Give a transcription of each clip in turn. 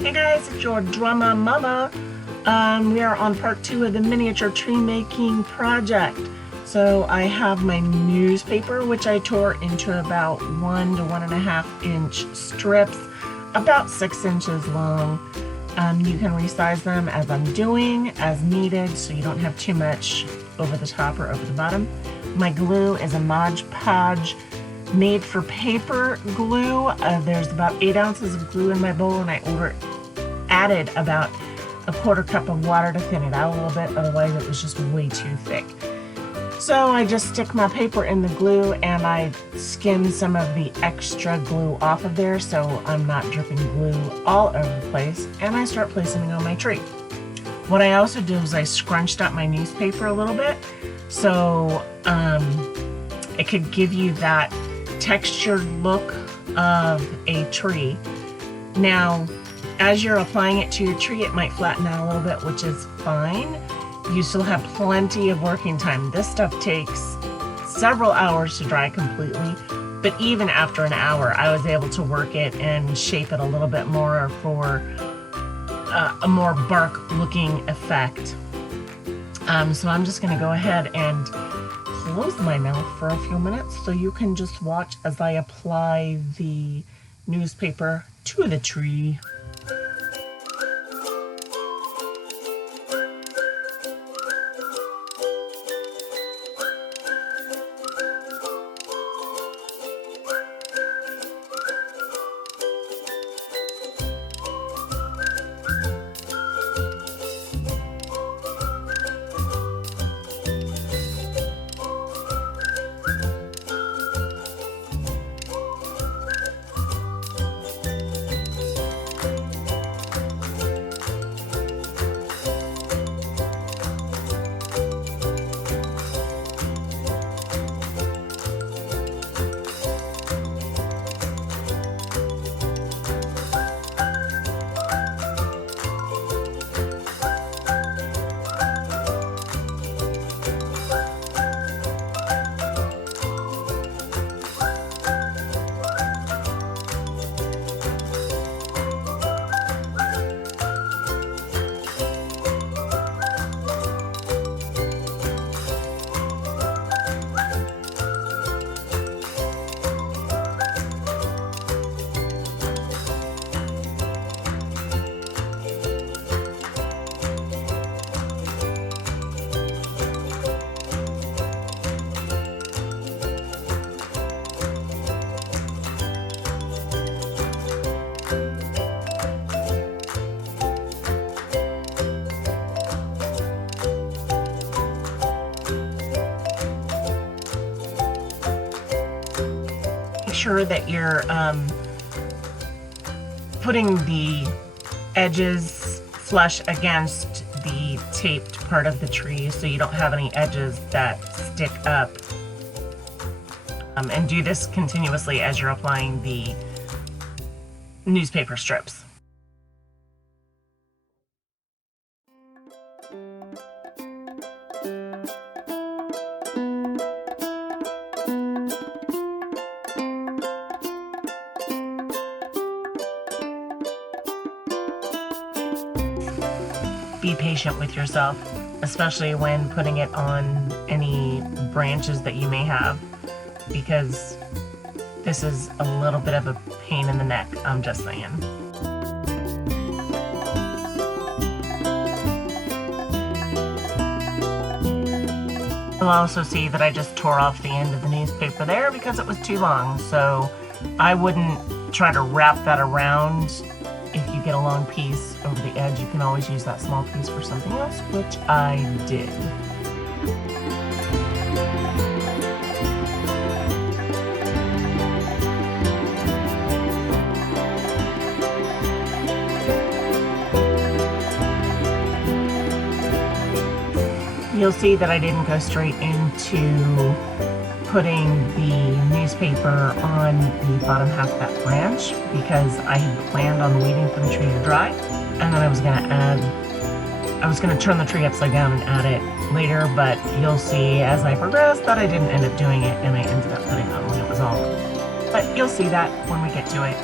Hey guys, it's your drama mama. We are on part 2 of the miniature tree making project. So I have my newspaper, which I tore into about 1 to 1.5 inch strips, about 6 inches long. You can resize them as I'm doing, as needed, so you don't have too much over the top or over the bottom. My glue is a Mod Podge made for paper glue. There's about 8 ounces of glue in my bowl, and I added about a 1/4 cup of water to thin it out a little bit, otherwise it was just way too thick. So I just stick my paper in the glue and I skim some of the extra glue off of there so I'm not dripping glue all over the place, and I start placing it on my tree. What I also do is I scrunched up my newspaper a little bit so it could give you that textured look of a tree. Now, as you're applying it to your tree, it might flatten out a little bit, which is fine. You still have plenty of working time. This stuff takes several hours to dry completely, but even after an hour, I was able to work it and shape it a little bit more for a more bark looking effect. So I'm just gonna go ahead and close my mouth for a few minutes so you can just watch as I apply the newspaper to the tree. Sure that you're putting the edges flush against the taped part of the tree so you don't have any edges that stick up, and do this continuously as you're applying the newspaper strips. Be patient with yourself, especially when putting it on any branches that you may have, because this is a little bit of a pain in the neck, I'm just saying. You'll also see that I just tore off the end of the newspaper there because it was too long, so I wouldn't try to wrap that around. If you get a long piece over the edge, you can always use that small piece for something else, which I did. You'll see that I didn't go straight into putting the newspaper on the bottom half of that branch because I had planned on waiting for the tree to dry, and then I was gonna turn the tree upside down and add it later, but you'll see as I progress that I didn't end up doing it, and I ended up putting it on when it was all. But you'll see that when we get to it.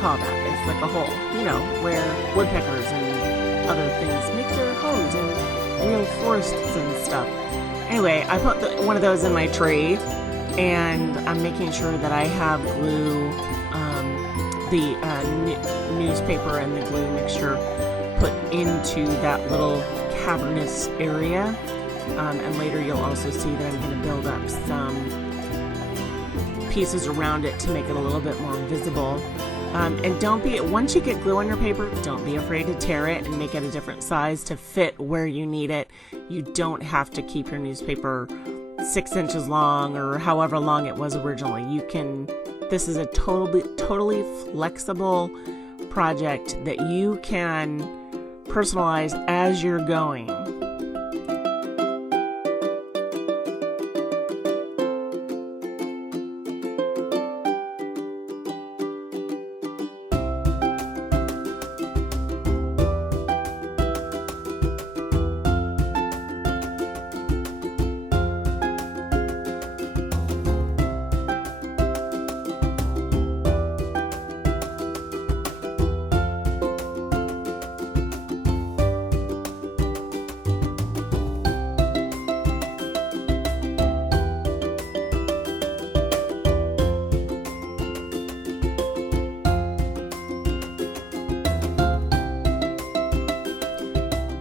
call that? It's like a hole, you know, where woodpeckers and other things make their homes in real forests and stuff. Anyway, I put one of those in my tree, and I'm making sure that I have glue, the newspaper and the glue mixture put into that little cavernous area. And later you'll also see that I'm going to build up some pieces around it to make it a little bit more visible. And once you get glue on your paper, don't be afraid to tear it and make it a different size to fit where you need it. You don't have to keep your newspaper 6 inches long or however long it was originally. This is a totally flexible project that you can personalize as you're going.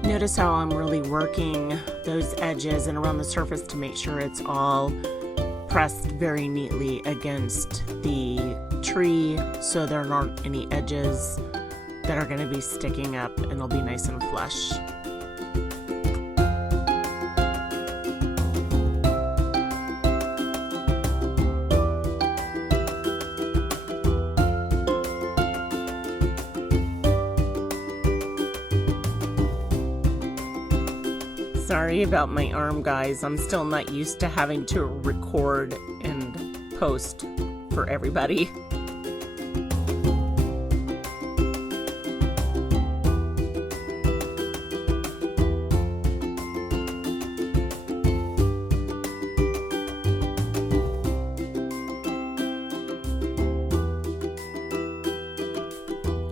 Notice how I'm really working those edges and around the surface to make sure it's all pressed very neatly against the tree so there aren't any edges that are going to be sticking up, and it'll be nice and flush. Sorry about my arm, guys. I'm still not used to having to record and post for everybody.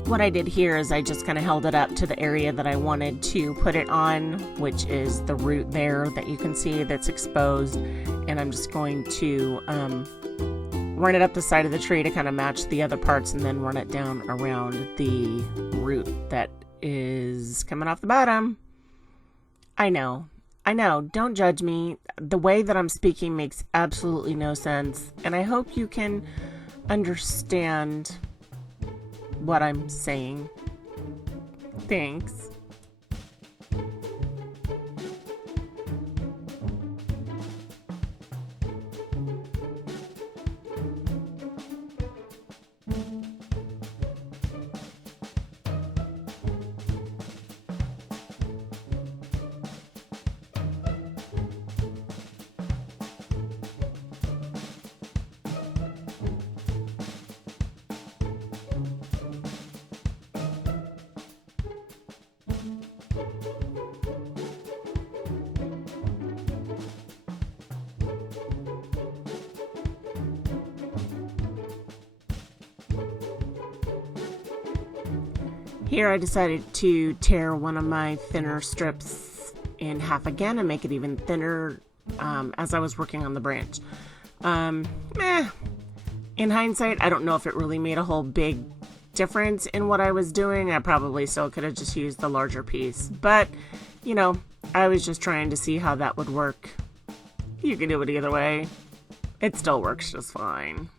What I did here is I just kind of held it up to the area that I wanted to put it on, which is the root there that you can see that's exposed, and I'm just going to run it up the side of the tree to kind of match the other parts, and then run it down around the root that is coming off the bottom. I know, don't judge me. The way that I'm speaking makes absolutely no sense, and I hope you can understand what I'm saying. Thanks. Here I decided to tear one of my thinner strips in half again and make it even thinner as I was working on the branch. In hindsight, I don't know if it really made a whole big difference in what I was doing. I probably still could have just used the larger piece. But, you know, I was just trying to see how that would work. You can do it either way. It still works just fine.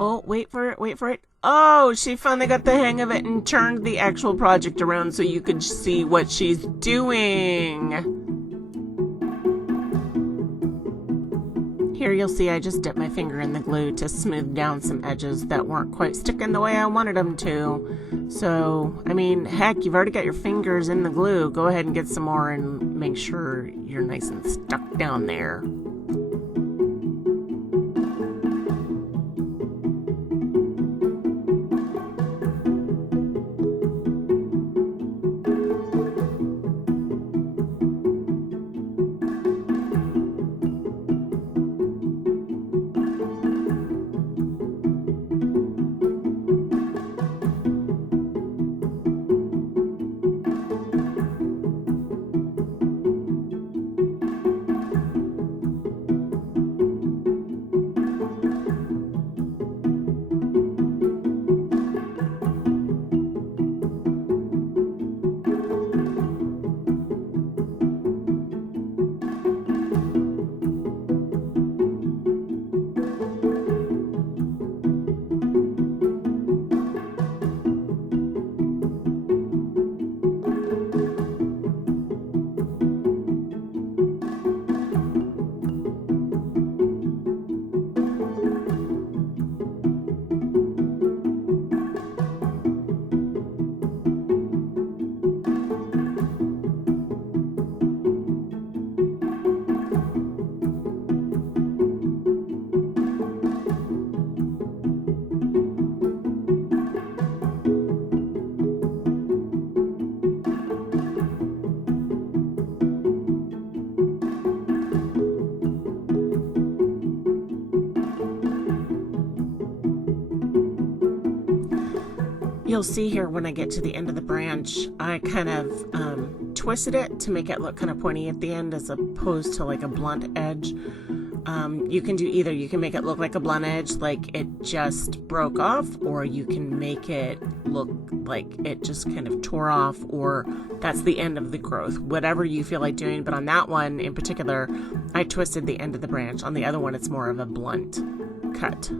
Oh, wait for it, wait for it. Oh, she finally got the hang of it and turned the actual project around so you could see what she's doing. Here you'll see I just dipped my finger in the glue to smooth down some edges that weren't quite sticking the way I wanted them to. So, I mean, heck, you've already got your fingers in the glue. Go ahead and get some more and make sure you're nice and stuck down there. You'll see here when I get to the end of the branch, I kind of twisted it to make it look kind of pointy at the end as opposed to like a blunt edge. You can do either. You can make it look like a blunt edge, like it just broke off, or you can make it look like it just kind of tore off, or that's the end of the growth. Whatever you feel like doing, but on that one in particular, I twisted the end of the branch. On the other one, it's more of a blunt cut.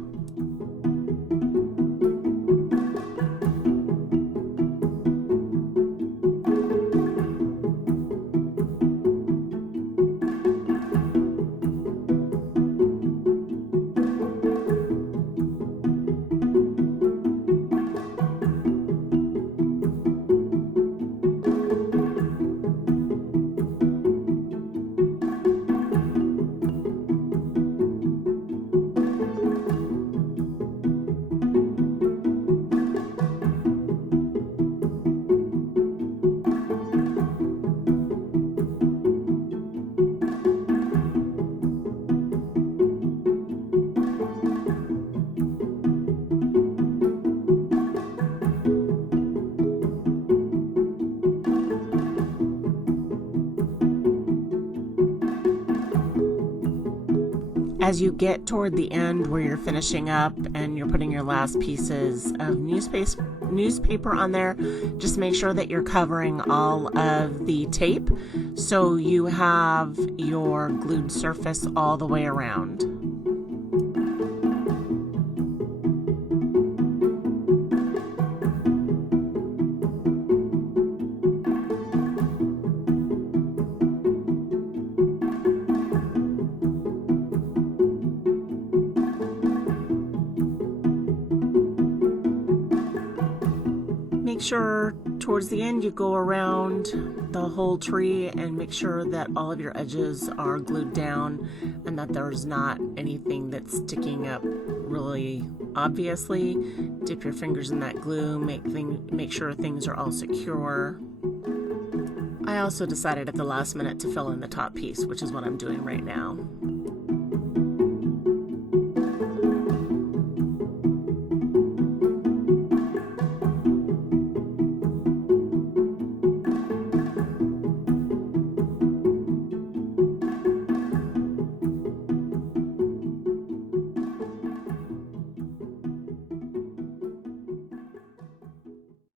As you get toward the end where you're finishing up and you're putting your last pieces of newspaper on there, just make sure that you're covering all of the tape so you have your glued surface all the way around. Make sure towards the end you go around the whole tree and make sure that all of your edges are glued down and that there's not anything that's sticking up really obviously. Dip your fingers in that glue, make sure things are all secure. I also decided at the last minute to fill in the top piece, which is what I'm doing right now.